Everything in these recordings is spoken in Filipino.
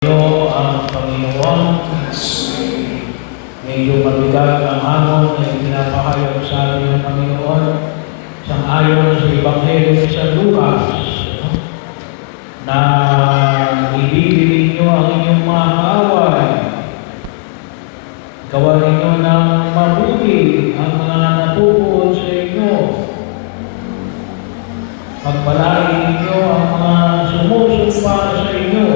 Ang Panginoon, medyo mabigat ang hamon na pinapahayag sa atin ng Panginoon sang-ayon sa Ebanghelyo ni San Lucas, na ibibigin niyo ang inyong mga kaaway, gawa ninyo ng mabuti ang mga napupuot sa inyo, pagpalain ninyo ang mga sumusumpa sa inyo.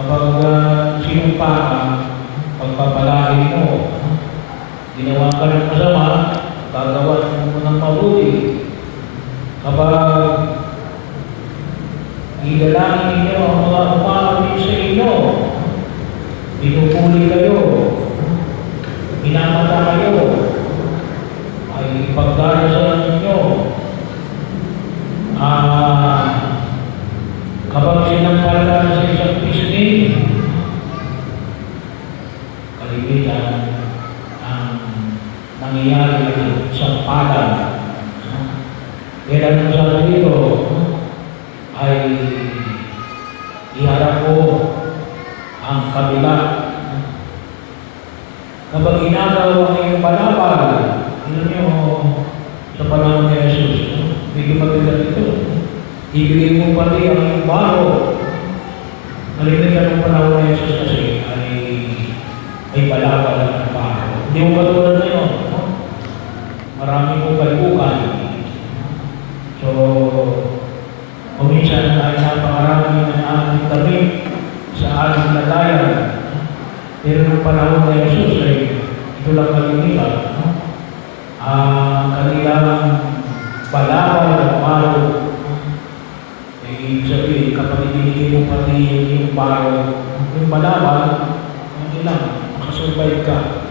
Kapag sinumpa ka, pagpapalain mo, ginawa ka ng masama, gagawan mo ng mabuti. Kapag idalangin ninyo ang mga umaamin sa inyo, pinupuli kayo, minamata kayo, ay ipagdarasal ninyo. Kapag sinampala sa isang pisngi, kalimitan ang nangyayari sa palang. Kaya ang sabi dito ay iharap mo ang kabila. Kapag ginagawa ang iyong panapal, alam niyo, sa panahon ni Jesus, medyo mabigat ito. Ibigay mo pati ang iyong baro. Kalimitan ng panahon ni Jesus kasi ay balabal ang baro. Hindi mo katulad na yun. No? Marami mo kalbukan. So, kuminsan ay napakarami na aming damit sa ating lagayan. Pero ng panahon ni Jesus ay ito lang kalimitan. No? Kanilang balabal at baro. Ibig sabihin, kapag ibinigay mo pati yung baro, yung balabal, hindi lang, makasurvive ka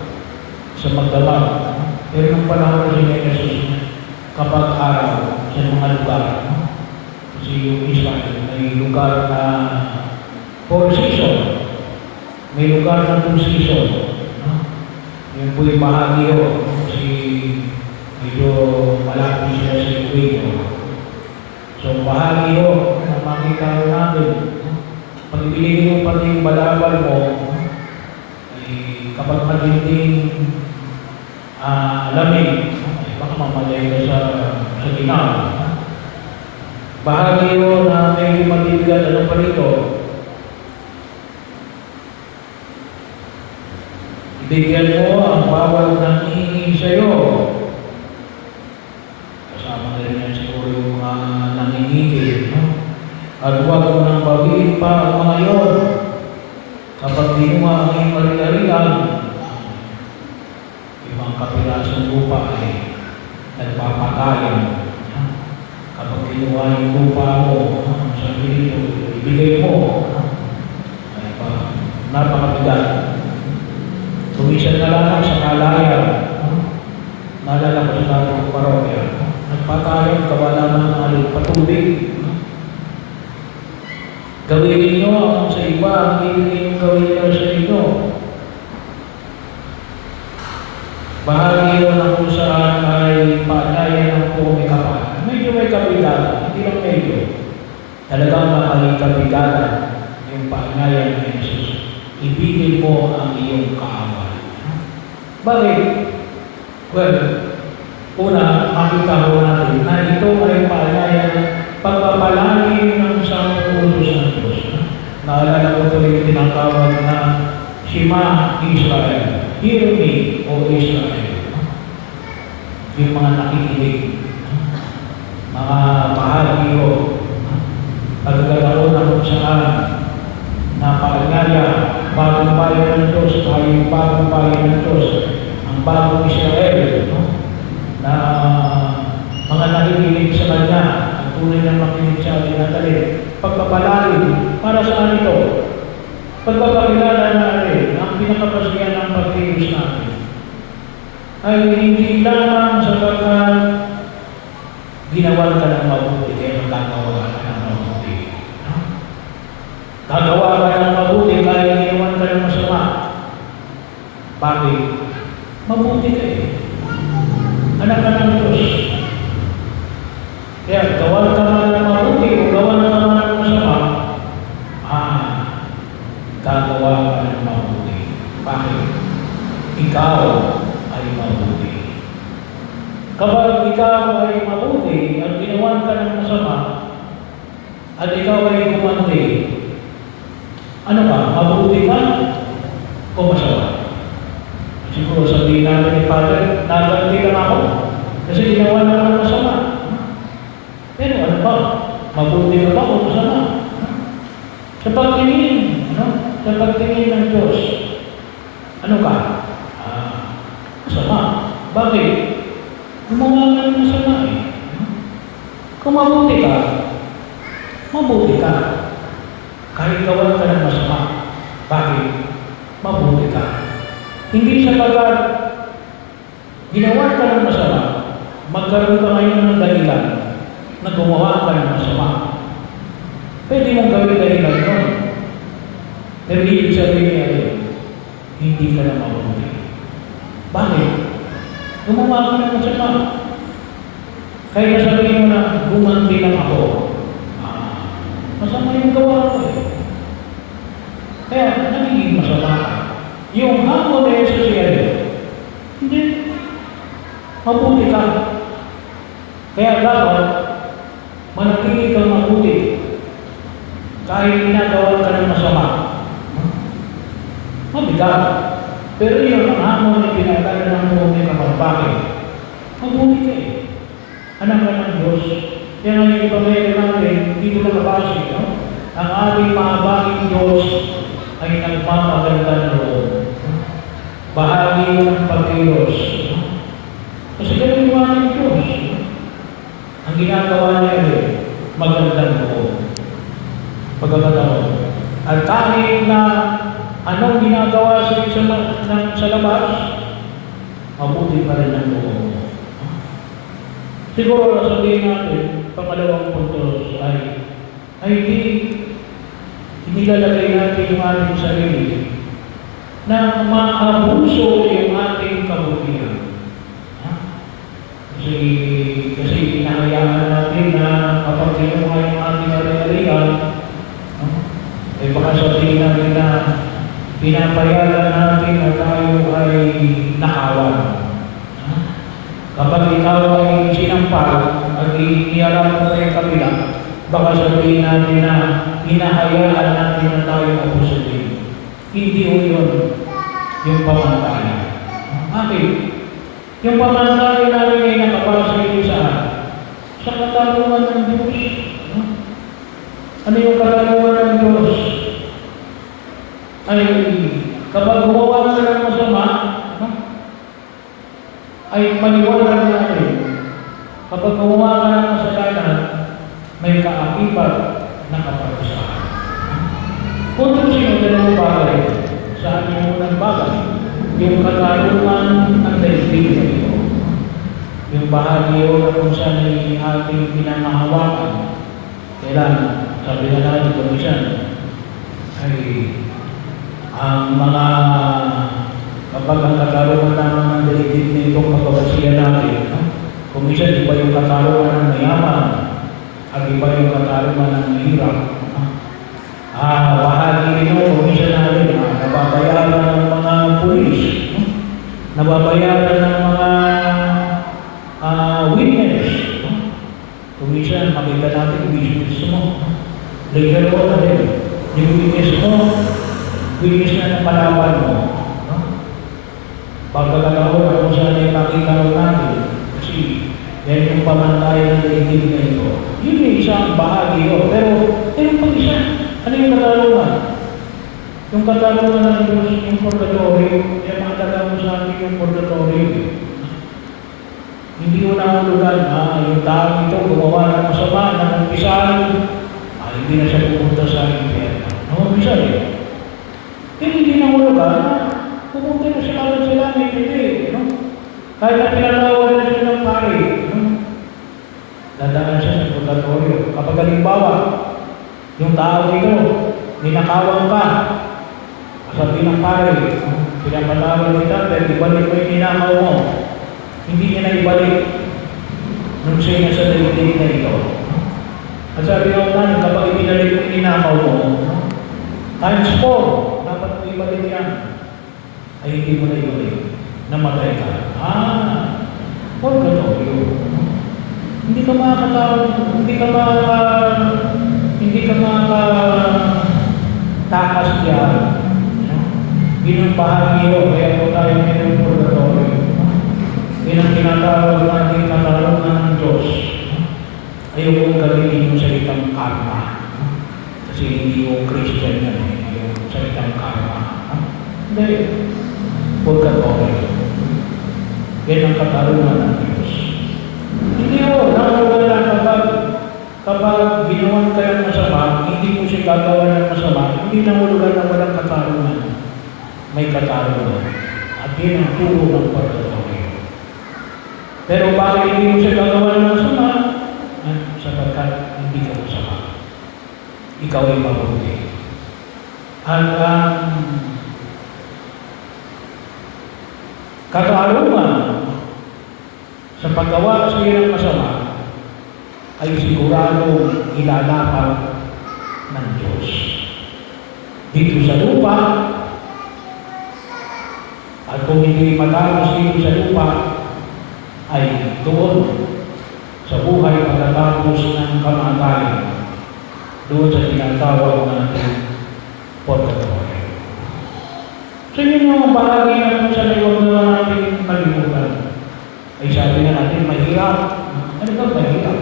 sa magdamag. Pero nung panahon ni Jesus, kapag araw sa mga lugar, kasi yung Israel, may lugar na 4 season, may lugar na 2 season. Yung po'y bahagi yun, kasi medyo malapit siya sa Equator. So, bahagi yun na makita natin. Pag ibinigay mo pati yung balabal mo, kapag matinding lamig, baka mamalay ka sa ginaw. Bahagi yun na may matibigat, ano pa rito? Ibigyan mo ang bawal ng hihingi sa'yo. Kasama na rin yan siguro yung mga nangingigil, no? At huwag mo nang bawiin pa ang mga yun. Kapag dinuha ang iyong ari-arian, ibang kapirasong lupa ay nagpapatayan. Kapag dinuha yung lupa mo, sabi dito, ibigay mo. Ay pa, napakabigat. Tumisan na lang sa kalayan. Naalala ko sa tatang parokya. Nagpatayan, gawa naman ng alin patubig. Gawin ninyo ang sa iba, ang hindi yung gawin nyo sa inyo. Bahagi yun ang kung saan ay paanayan ng pumikapal. Medyo may kapitan, hindi lang medyo. Talagang makakikapitan yung paanayan ng Jesus. Ibigin mo ang iyong kaaway. Bakit? Well, una, makita ko natin na ito ay paanayan pagpapalagi ng Santo Utos ng Diyos. Naalala ko tuloy yung tinatawag na Shema Israel. Hear me, O Israel. Yung mga nakikinig, mga bahagyo, pagkakaroon na kung saan napaanyaya, bagong bayan ng Diyos, tayo bagong bayan ng Diyos, ang bagong Israel, no? Na mga nakikinig sa Kanya, ang tunay na makinig sa ating natalin, pagpapalain, para saan ito? Pagpapakilala natin, ang pinakapasya ng pagkilos natin, ay hindi lamang sapagkat ginawan ka ng mabuti, kaya gagawa ka ng mabuti. No? Gagawa ka ng mabuti kahit ginawan ka ng masama. Bakit? Mabuti ka eh. Anak ka ng Diyos. Kaya gawan ka man ng mabuti o gawan ka man ng masama, gagawa ka ng mabuti. Bakit? Ikaw ay mabuti. Kapag ikaw ay mabuti at ginawan ka ng masama, at ikaw ay gumanti, ano ka? Mabuti ka o masama? Siguro sabihin natin ni Father, naganti lang ako kasi ginawa na ng masama. Pero ano ba? Mabuti ka ba o masama? Sa pagtingin, sa pagtingin ng Diyos, ano ka? Masama. Bakit? Gumawa ka ng masama eh. Kung mabuti ka, mabuti ka. Kahit gawan ka ng masama. Bakit? Mabuti ka. Hindi sapagkat ginawa ka ng masama, magkaroon ka ngayon ng dahilan na gumawa ka ng masama. Pwede mong gawin dahilan yun. Pero ibig sabihin niya hindi ka na mabuti. Bakit? Gumawa ka ng masama. Kaya sabihin mo na, gumanti lang ako. Masama yung gawa ko eh. Kaya nagiging masama ka. Yung hamon na Jesus yan, hindi. Mabuti ka. Kaya dapat, manatili kang mabuti. Kahit ginagawa ka ng masama. Mabigat. Pero yun, ang hamon na pinagdala ng mabuti kapag bakit? Mabuti ka eh. Anak ka ng Diyos. Kaya nga yung ipamaya natin, dito nakabasi, no? Ang ating mahabaging Diyos ay nagmamaganda ng loob. Bahagi ng pag-ilos. Kasi ganun yung ating Diyos. Ang ginagawa niya ay magandang loob. Pagkakataon. At kahit na anong ginagawa sa labas, mabuti pa rin ang loob. Siguro sabihin natin, pangalawang punto ay inilalagay natin yung ating sarili na maabuso yung ating kabutihan. Kasi hinahayaan natin na kapag kinuha yung ating ari-arian, eh baka sabihin natin na pinapayagan natin na tayo ay nakawan. Kapag ikaw ay sinampal at iniharap mo sa kabila, baka sabihin natin na hinahayaan natin na tayo abusuin. Hindi ho yun yung pamantayan. Bakit? Yung pamantayan namin ay nakapasa rin sa katarungan ng Diyos. Ano yung katarungan ng Diyos? Ay kapag gumawa ka ng masama, ay maniwala natin. Kapag gumawa ka ng kasalanan, may kaakibat na kaparusahan. Kung sino dalawang bagay sa ating unang bagay, yung katarungan ng daigdig na ito, yung bahagi o na kung saan ay ating pinamahawakan, kailan, sabi na natin kung minsan, ay ang mga kapag ang katarungan naman ng daigdig na itong kapabasihan natin, kung minsan iba yung katarungan ng mayaman, at iba yung katarungan ng mahirap. Bahagi ito, kung minsan natin, nababayaran ng mga pulis, nababayaran ng mga witness. Kung minsan, makita natin yung witness mo. Later on na din, yung witness mo, witness na ng palaban mo. Pagkakataon kung saan ay makita natin, kasi yan yung pamantayan ng daigdig na ito. Yun yung isang bahagi yun. Pero pag isa, ano yung katarungan? Yung katarungan ng Diyos, yung purgatorio, yung makatala mo sa akin yung purgatorio. Hindi ko nahulugan, yung tao ito, gumawa ng masama, ng umpisan, hindi na siya pupunta sa impyerno. Umpisan eh. Pero hindi nahulugan, pupunta na siya kalan sa langit, hindi. Kahit na pinalawan na siya ng pari, dadaan siya sa purgatorio. Kapag halimbawa, yung tao ito, ninakawan ka, sabi ng pari, pinapatawad kita, pero ibalik mo yung ninakaw mo. Hindi niya na ibalik nung siya na sa daigdig na ito. At sabi ng namin, kapag ibinalik mo yung ninakaw mo, Times 4, dapat mo ibalik yan. Ay hindi mo na ibalik. Namatay ka. Purgatorio. Hindi ka makakatakas diyan. Yun ang bahagi yun, kaya po tayo mayroong purgatorio. Yun ang tinatawag natin katarungan ng Diyos. Ayaw kong gamitin yung salitang karma. Kasi hindi yung Christian yan, yung salitang karma. Hindi. Purgatorio. Yan ang katarungan ng Diyos. Hindi mo, nakawala kapag ginawan ka ng masama, hindi mo siya gagawa ng masama, hindi nahulugan na walang katarungan. May katarungan. At yun ang turo ng purgatorio. Pero bakit hindi mo siya gagawa ng masama? Sapagkat hindi ka masama. Ikaw ay mabuti. At katarungan sa paggawa sa iyo ng masama ay siguradong ilalapag ng Diyos. Dito sa lupa, at kung hindi matapos dito sa lupa, ay doon sa buhay pagkatapos ng kamatayan, doon sa tinatawag natin purgatorio. So yun yung bahagi na kung saan huwag na natin kalimutan. Ay sabi na natin, mahirap. Ano ba mahirap?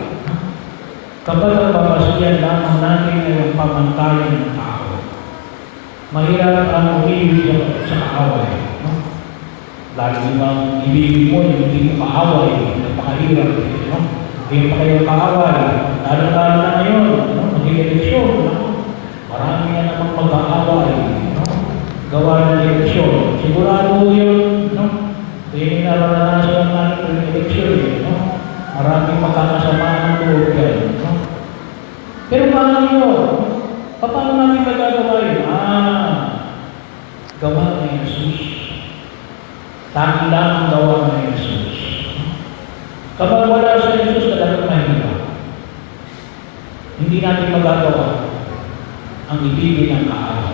Kapag ang papasyan lamang natin ay ang pamantayan ng tao. Mahirap ang umibig sa kaaway. Lalo bang ibigin mo yung hindi mo kaaway, napakahirap. Hindi pa kayo kaaway. Lalo-lalo na ngayon, mag-eleksyon. Marami na namang mag-aaway. Gawa ng eleksyon. Sigurado yun. Hindi naranasan natin ng eleksyon. Maraming magkakasama ng loob yan. Pero paano yun? Paano natin magagawa yun? Gawa ng Jesus. Tanging lang ang gawa ng Jesus. Kapag wala sa Jesus, talagang mahirap. Hindi natin magagawa ang ibigin ng kaaway.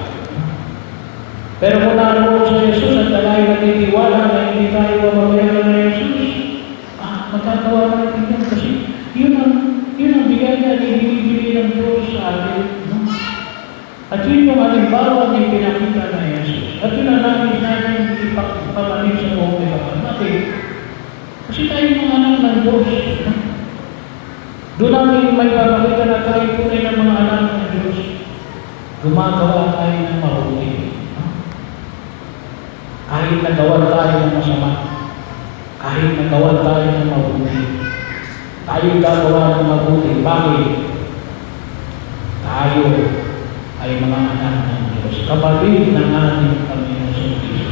Pero kung naroon sa Jesus at tayo nagtitiwala na hindi tayo mamayaran na Jesus, magagawa natin yun kasi yun ang bigay na ibigay ng Diyos sa atin. At yun yung halimbawa na pinakita na Jesus. At yun ang natin ipagpamanin sa buong kapatid natin. Kasi tayo mga anak ng Diyos. Doon namin may papakita na tayo tunay ng mga anak ng Diyos. Gumagawa tayo ng mabuti. Kahit nagawa tayo ng masama. Kahit nagawa tayo ng mabuti. Tayo gagawa ng mabuti. Bakit? Tayo ay mga anak ng Diyos. Kapatid ng ating Panginoon sa Kristo.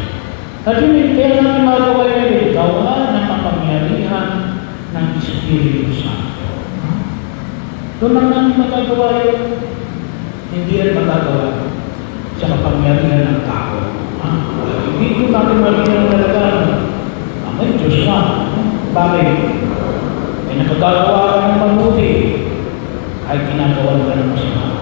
At yun, kaya natin magawa yun, gawa ng kapangyarihan ng Espiritu Santo. Doon lang natin magagawa yun. Hindi yan magagawa sa kapangyarihan ng tao. Hindi natin magagawa talaga. May Diyos na. Bakit? May nakagagawa ka ng mabuti kahit ginagawa ka ng masama.